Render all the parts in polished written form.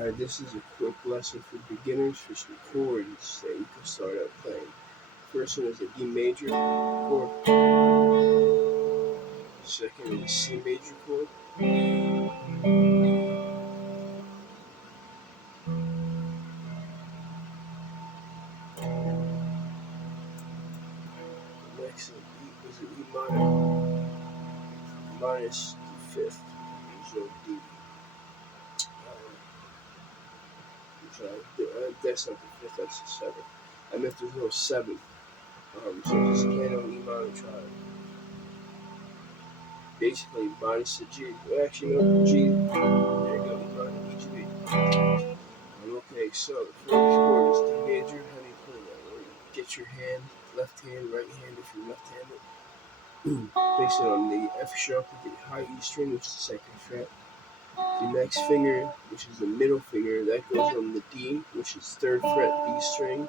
Alright, this is a quick lesson for beginners for some chords that you can start out playing. First one is a D major chord. Second is a C major chord. The next is an E minor minus the fifth. There's no D. That's not the fifth, that's the seventh. I meant there's no seventh. So just piano E minor triad. Basically minus the G. Well, actually no, G. There you go, E minor, E, G, B. Okay, so the first chord is D major. How do you play that? Well, you get your hand, left hand, right hand if you're left-handed. Place it on the F sharp with the high E string, which is the second fret. The next finger, which is the middle finger, that goes on the D, which is third fret D string.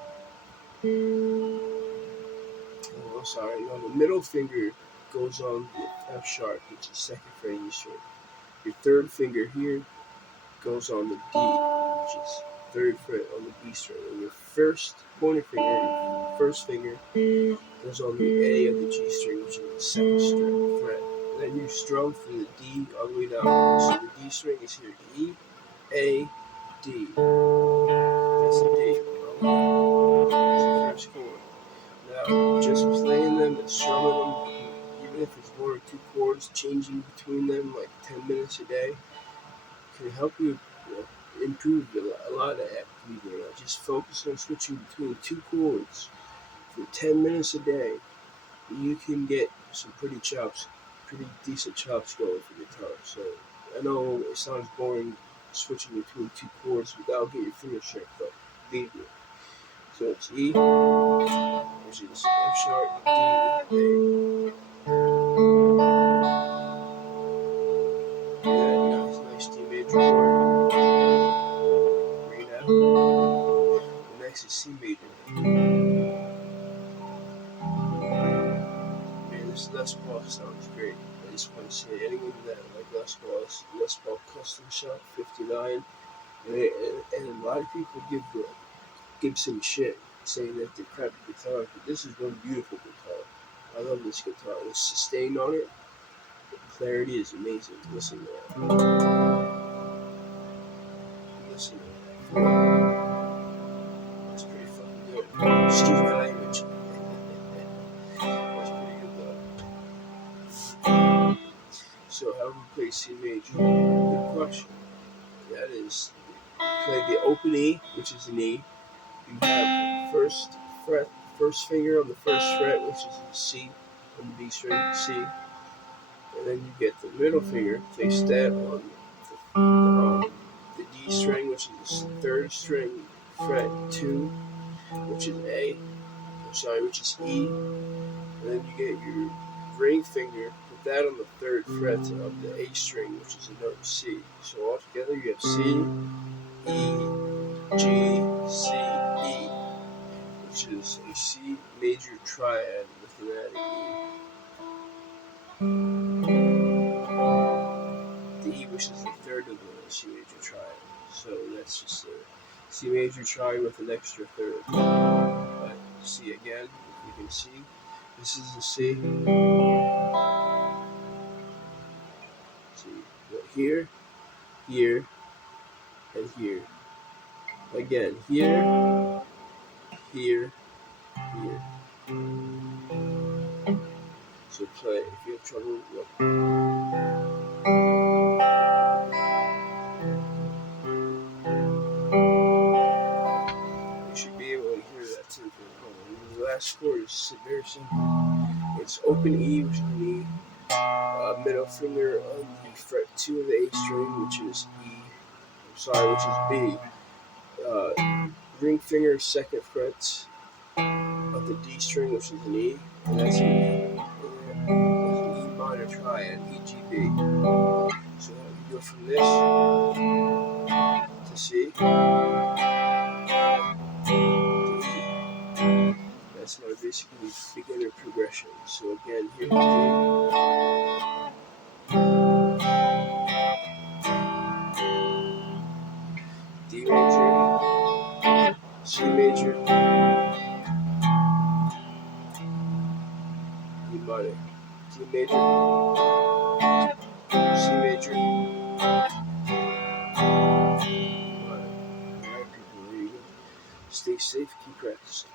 Oh, sorry, no, the middle finger goes on the F sharp, which is second fret E string. Your third finger here goes on the D, which is third fret on the B string. And your first pointer finger, your first finger, goes on the A of the G string, which is the second fret. And then you strum from the D all the way down. So the D string is here, E, A, D. That's the D. That's the first chord. Now, just playing them and strumming them, even if it's one or two chords, changing between them like 10 minutes a day, can help you, improve a lot of activity. Just focus on switching between two chords for 10 minutes a day. You can get some pretty decent chops going for guitar. So I know it sounds boring switching between two chords, but that'll get your fingers sharp up. Believe me. So it's E, which is F sharp, D, A. Nice D major chord. Bring it out. The next is C major. Man, this Les Paul sounds great. I just want to say anyone that like Les Paul Custom Shop 59, and a lot of people give Gibson shit, saying that they're crappy guitars, but this is one beautiful guitar. I love this guitar. The sustain on it, the clarity is amazing. Listen to that. Listen to that. That's pretty fucking good. Excuse my language. That's pretty good though. So how do we play C major? Good question. That is, play the open E, which is an E. You have first finger on the first fret, which is the C on the B string, C, and then you get the middle finger, place that on the D string, which is the third string, fret 2, which is A, which is E, and then you get your ring finger, put that on the third fret of the A string, which is a note C. So altogether you have C, E, G, C, E, which is a C major triad with an added E. The E, which is the third of the C major triad. So that's just a C major triad with an extra third. But C again, if you can see, this is the C. See, but here, here, and here. Again, here, here, here. So play. If you have trouble, look. You should be able to hear that too. The last chord is very simple. It's open E, which is an E. Middle finger on the fret 2 of the A string, which is E. Which is B. Ring finger, second fret of the D string, which is an E, and that's an E minor triad, E, G, B. So you go from this to C, to E. That's my basically beginner progression. So again, here's D major, C major, E minor, D major, C major, E minor. Alright, people, there you go. Stay safe, keep practicing.